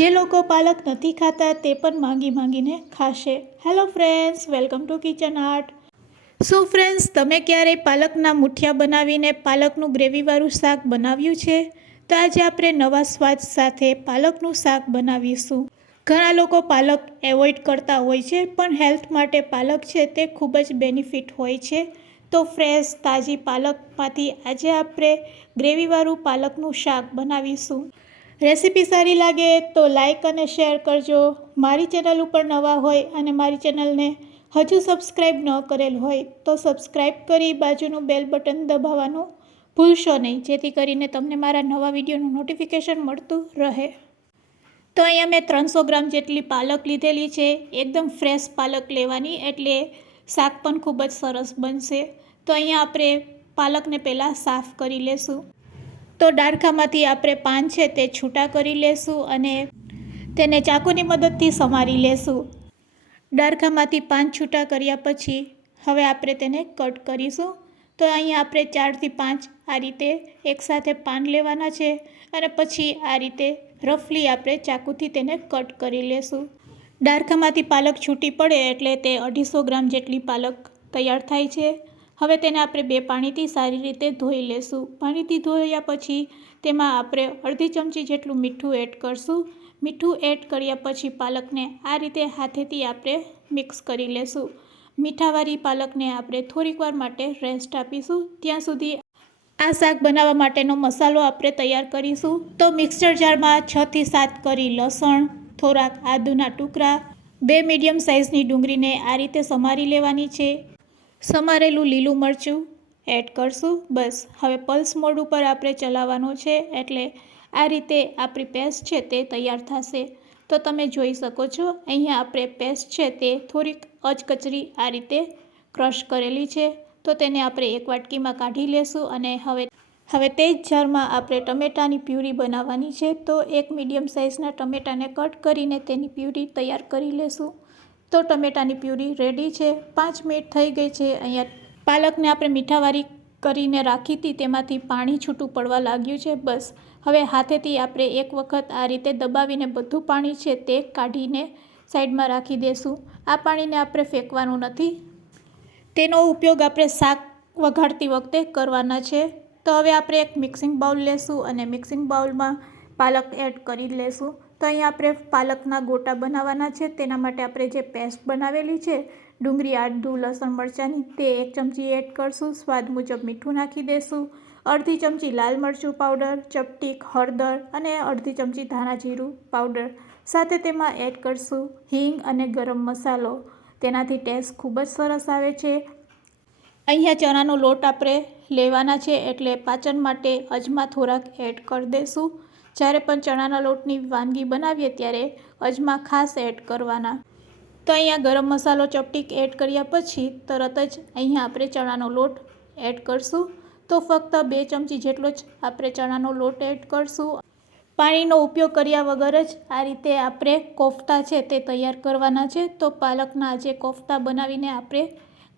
જે લોકો પાલક નથી ખાતા તે પણ માંગી માંગીને ખાશે. Hello friends, welcome to kitchen art. શું ફ્રેન્ડ્સ, તમે ક્યારેય પાલકના મુઠિયા બનાવીને પાલકનું ગ્રેવીવાળું શાક બનાવ્યું છે? તો આજે આપણે નવા સ્વાદ સાથે પાલકનું શાક બનાવીશું. ઘણા લોકો પાલક એવોઇડ કરતા હોય છે, પણ હેલ્થ માટે પાલક છે તે ખૂબ જ બેનિફિટ હોય છે. તો ફ્રેશ તાજી પાલકમાંથી આજે આપણે ગ્રેવીવાળું પાલકનું શાક બનાવીશું. રેસીપી સારી લાગે તો લાઈક અને શેર કરજો. મારી ચેનલ ઉપર નવા હોય અને મારી ચેનલને હજુ સબસ્ક્રાઈબ ન કરેલ હોય તો સબસ્ક્રાઈબ કરી બાજુનું બેલ બટન દબાવવાનું ભૂલશો નહીં, જેથી કરીને તમને મારા નવા વિડીયોનું નોટિફિકેશન મળતું રહે. તો અહીંયા મેં 300 ગ્રામ જેટલી પાલક લીધેલી છે. એકદમ ફ્રેશ પાલક લેવાની, એટલે શાક પણ ખૂબ જ સરસ બનશે. તો અહીંયા આપણે પાલકને પહેલાં સાફ કરી લેશું. તો ડાળખામાંથી આપણે પાન છે તે છૂટા કરી લેશું અને તેને ચાકુની મદદથી સમારી લેશું. ડાળખામાંથી પાન છૂટા કર્યા પછી હવે આપણે તેને કટ કરીશું. તો અહીંયા આપણે 4 થી 5 આ રીતે એકસાથે પાન લેવાના છે અને પછી આ રીતે રફલી આપણે ચાકુથી તેને કટ કરી લેશું. ડાળખામાંથી પાલક છૂટી પડે એટલે તે 250 ગ્રામ જેટલી પાલક તૈયાર થાય છે. હવે તેને આપણે 2 પાણીથી સારી રીતે ધોઈ લેશું. પાણીથી ધોયા પછી તેમાં આપણે અડધી ચમચી જેટલું મીઠું એડ કરશું. મીઠું એડ કર્યા પછી પાલકને આ રીતે હાથેથી આપણે મિક્સ કરી લેશું. મીઠાવાળી પાલકને આપણે થોડીક વાર માટે રેસ્ટ આપીશું. ત્યાં સુધી આ શાક બનાવવા માટેનો મસાલો આપણે તૈયાર કરીશું. તો મિક્સર જારમાં 6 થી 7 કરી લસણ, થોડાક આદુના ટુકડા, 2 મીડિયમ સાઇઝની ડુંગળીને આ રીતે સમારી લેવાની છે. સમારેલું લીલું મરચું એડ કરશું. બસ હવે પલ્સ મોડ ઉપર આપણે ચલાવવાનું છે, એટલે આ રીતે આપણી પેસ્ટ છે તે તૈયાર થશે. તો તમે જોઈ શકો છો અહીંયા આપણે પેસ્ટ છે તે થોડીક અધકચરી આ રીતે ક્રશ કરેલી છે. તો તેને આપણે એક વાટકીમાં કાઢી લેશું અને હવે તે જ જારમાં આપણે ટમેટાની પ્યુરી બનાવવાની છે. તો 1 મીડિયમ સાઇઝના ટમેટાને કટ કરીને તેની પ્યુરી તૈયાર કરી લેશું. તો ટમેટાની પ્યુરી રેડી છે. 5 મિનિટ થઈ ગઈ છે. અહીંયા પાલકને આપણે મીઠાવાળી કરીને રાખી હતી તેમાંથી પાણી છૂટું પડવા લાગ્યું છે. બસ હવે હાથેથી આપણે એક વખત આ રીતે દબાવીને બધું પાણી છે તે કાઢીને સાઈડમાં રાખી દઈશું. આ પાણીને આપણે ફેંકવાનું નથી, તેનો ઉપયોગ આપણે શાક વઘારતી વખતે કરવાના છે. તો હવે આપણે એક મિક્સિંગ બાઉલ લેશું અને મિક્સિંગ બાઉલમાં પાલક એડ કરી લેશું. તો અહીંયા આપણે પાલકના ગોટા બનાવવાના છે. તેના માટે આપણે જે પેસ્ટ બનાવેલી છે ડુંગળી, આદુ, લસણ, મરચાંની, તે 1 ચમચી એડ કરશું. સ્વાદ મુજબ મીઠું નાખી દઈશું. અડધી ચમચી લાલ મરચું પાવડર, ચપટીક હળદર અને અડધી ચમચી ધાણા જીરું પાવડર. સાથે તેમાં એડ કરશું હિંગ અને ગરમ મસાલો. તેનાથી ટેસ્ટ ખૂબ જ સરસ આવે છે. અહીંયા ચણાનો લોટ આપણે લેવાના છે, એટલે પાચન માટે અજમા થોડાક એડ કરી દઈશું. જ્યારે પણ ચણાના લોટની વાનગી બનાવીએ ત્યારે અજમા ખાસ એડ કરવાના. તો અહીંયા ગરમ મસાલો ચપટીક એડ કર્યા પછી તરત જ અહીંયા આપણે ચણાનો લોટ એડ કરશું. તો ફક્ત 2 ચમચી જેટલો જ આપણે ચણાનો લોટ એડ કરશું. પાણીનો ઉપયોગ કર્યા વગર જ આ રીતે આપણે કોફતા છે તે તૈયાર કરવાના છે. તો પાલકના આજે કોફતા બનાવીને આપણે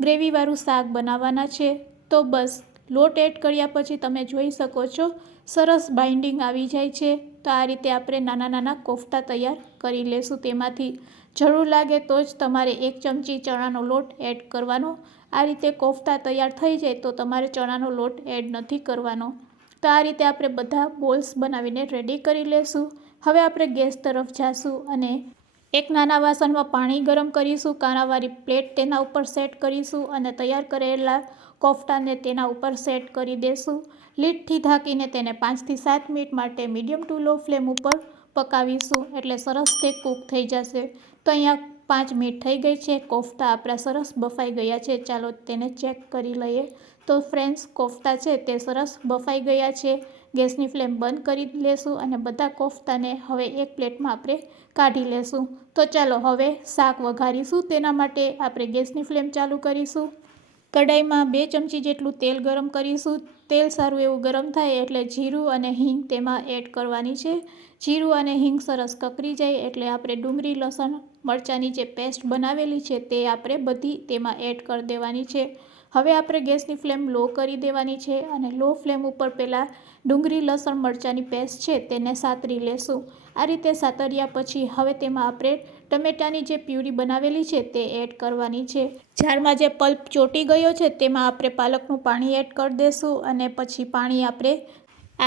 ગ્રેવીવાળું શાક બનાવવાના છે. તો બસ લોટ એડ કર્યા પછી તમે જોઈ શકો છો સરસ બાઇન્ડિંગ આવી જાય છે. તો આ રીતે આપણે નાના નાના કોફતા તૈયાર કરી લેશું. તેમાંથી જરૂર લાગે તો જ તમારે 1 ચમચી ચણાનો લોટ એડ કરવાનો. આ રીતે કોફતા તૈયાર થઈ જાય તો તમારે ચણાનો લોટ એડ નથી કરવાનો. તો આ રીતે આપણે બધા બોલ્સ બનાવીને રેડી કરી લેશું. હવે આપણે ગેસ તરફ જઈશું અને એક નાના વાસણમાં પાણી ગરમ કરીશું. કાણાવાળી પ્લેટ તેના ઉપર સેટ કરીશું અને તૈયાર કરેલા કોફતાને તેના ઉપર સેટ કરી દઈશું. લીડથી ઢાંકીને તેને 5 થી 7 મિનિટ માટે મીડિયમ ટુ લો ફ્લેમ ઉપર પકાવીશું, એટલે સરસ તે કૂક થઈ જશે. તો અહીંયા 5 મિનિટ થઈ ગઈ છે. કોફતા આપણા સરસ બફાઈ ગયા છે. ચાલો તેને ચેક કરી લઈએ. તો ફ્રેન્ડ્સ, કોફતા છે તે સરસ બફાઈ ગયા છે. ગેસની ફ્લેમ બંધ કરી લેશું અને બધા કોફતાને હવે એક પ્લેટમાં આપણે કાઢી લેશું. તો ચાલો હવે શાક વઘારીશું. તેના માટે આપણે ગેસની ફ્લેમ ચાલુ કરીશું. કઢાઈમાં 2 ચમચી જેટલું તેલ ગરમ કરીશું. તેલ સારું એવું ગરમ થાય એટલે જીરું અને હિંગ તેમાં એડ કરવાની છે. જીરું અને હિંગ સરસ કકરી જાય એટલે આપણે ડુંગળી, લસણ, મરચાંની જે પેસ્ટ બનાવેલી છે તે આપણે બધી તેમાં એડ કરી દેવાની છે. હવે આપણે ગેસની ફ્લેમ લો કરી દેવાની છે અને લો ફ્લેમ ઉપર પહેલાં ડુંગળી લસણ મરચાંની પેસ્ટ છે તેને સાતરી લેશું. આ રીતે સાતર્યા પછી હવે તેમાં આપણે ટમેટાની જે પ્યુરી બનાવેલી છે તે એડ કરવાની છે. જારમાં જે પલ્પ ચોંટી ગયો છે તેમાં આપણે પાલકનું પાણી એડ કરી દઈશું અને પછી પાણી આપણે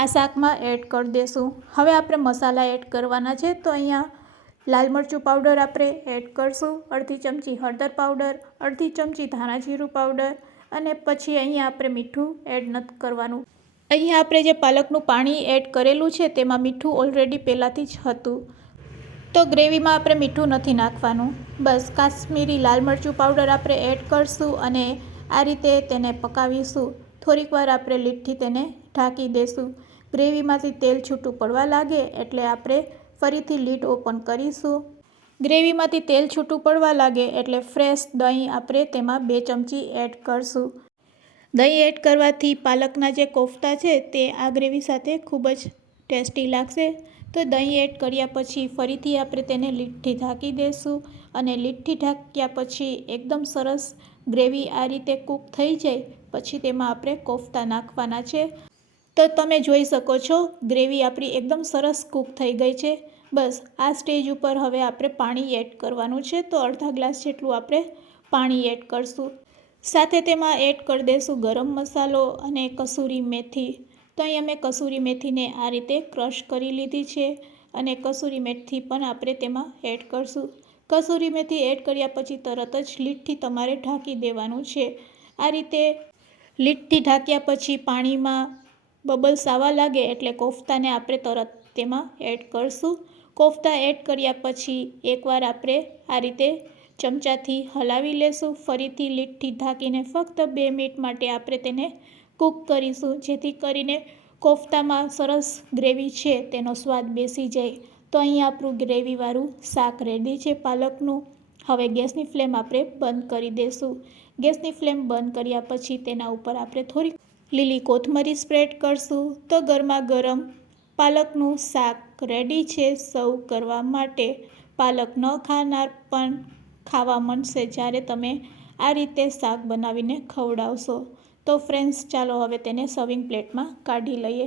આ શાકમાં એડ કરી દઈશું. હવે આપણે મસાલા એડ કરવાના છે. તો અહીંયા લાલ મરચું પાવડર આપણે એડ કરશું, અડધી ચમચી હળદર પાવડર, અડધી ચમચી ધાણા જીરું પાવડર અને પછી અહીંયા આપણે મીઠું એડ નથી કરવાનું. અહીંયા આપણે જે પાલકનું પાણી એડ કરેલું છે તેમાં મીઠું ઓલરેડી પહેલાંથી જ હતું, તો ગ્રેવીમાં આપણે મીઠું નથી નાખવાનું. બસ કાશ્મીરી લાલ મરચું પાવડર આપણે એડ કરશું અને આ રીતે તેને પકાવીશું. થોડીક વાર આપણે લીડથી તેને ઢાંકી દઈશું. ગ્રેવીમાંથી તેલ છૂટું પડવા લાગે એટલે આપણે ફરીથી લીડ ઓપન કરીશું. ગ્રેવીમાંથી તેલ છૂટું પડવા લાગે એટલે ફ્રેશ દહીં આપણે તેમાં 2 ચમચી એડ કરશું. દહીં એડ કરવાથી પાલકના જે કોફતા છે તે આ ગ્રેવી સાથે ખૂબ જ ટેસ્ટી લાગશે. તો દહીં એડ કર્યા પછી ફરીથી આપણે તેને લીડથી ઢાંકી દઈશું અને લીડથી ઢાંક્યા પછી એકદમ સરસ ગ્રેવી આ રીતે કૂક થઈ જાય પછી તેમાં આપણે કોફતા નાખવાના છે. તો તમે જોઈ શકો છો ગ્રેવી આપણી એકદમ સરસ કૂક થઈ ગઈ છે. બસ આ સ્ટેજ ઉપર હવે આપણે પાણી એડ કરવાનું છે. તો અડધા ગ્લાસ જેટલું આપણે પાણી એડ કરશું. સાથે તેમાં એડ કરી દઈશું ગરમ મસાલો અને કસૂરી મેથી. તો અહીંયા મેં કસૂરી મેથીને આ રીતે ક્રશ કરી લીધી છે અને કસૂરી મેથી પણ આપણે તેમાં એડ કરશું. કસૂરી મેથી એડ કર્યા પછી તરત જ લીડથી તમારે ઢાંકી દેવાનું છે. આ રીતે લીડથી ઢાંક્યા પછી પાણીમાં બબલ્સ આવવા લાગે એટલે કોફતાને આપણે તરત તેમાં એડ કરશું. કોફતા એડ કર્યા પછી એકવાર આપણે આ રીતે ચમચાથી હલાવી લેશું. ફરીથી લીડથી ઢાંકીને ફક્ત 2 મિનિટ માટે આપણે તેને કૂક કરીશું, જેથી કરીને કોફતામાં સરસ ગ્રેવી છે તેનો સ્વાદ બેસી જાય. તો અહીં આપણું ગ્રેવીવાળું શાક રેડી છે પાલકનું. હવે ગેસની ફ્લેમ આપણે બંધ કરી દઈશું. ગેસની ફ્લેમ બંધ કર્યા પછી તેના ઉપર આપણે થોડીક લીલી કોથમરી સ્પ્રેડ કરશું. તો ગરમા ગરમ પાલકનું શાક રેડી છે સર્વ કરવા માટે. પાલક ન ખાનાર પણ ખાવા માંડશે જ્યારે તમે આ રીતે શાક બનાવીને ખવડાવશો. તો ફ્રેન્ડ્સ ચાલો હવે તેને સર્વિંગ પ્લેટમાં કાઢી લઈએ.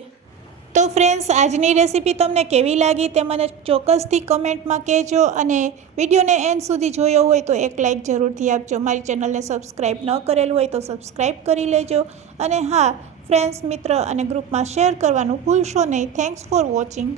તો ફ્રેન્ડ્સ આજની રેસીપી તમને કેવી લાગી તે મને ચોક્કસથી કમેન્ટમાં કહેજો અને વિડીયોને એન્ડ સુધી જોયો હોય તો એક લાઇક જરૂરથી આપજો. મારી ચેનલને સબસ્ક્રાઈબ ન કરેલું હોય તો સબસ્ક્રાઈબ કરી લેજો અને હા ફ્રેન્ડ્સ, મિત્ર અને ગ્રુપમાં શેર કરવાનું ભૂલશો નહીં. Thanks for watching.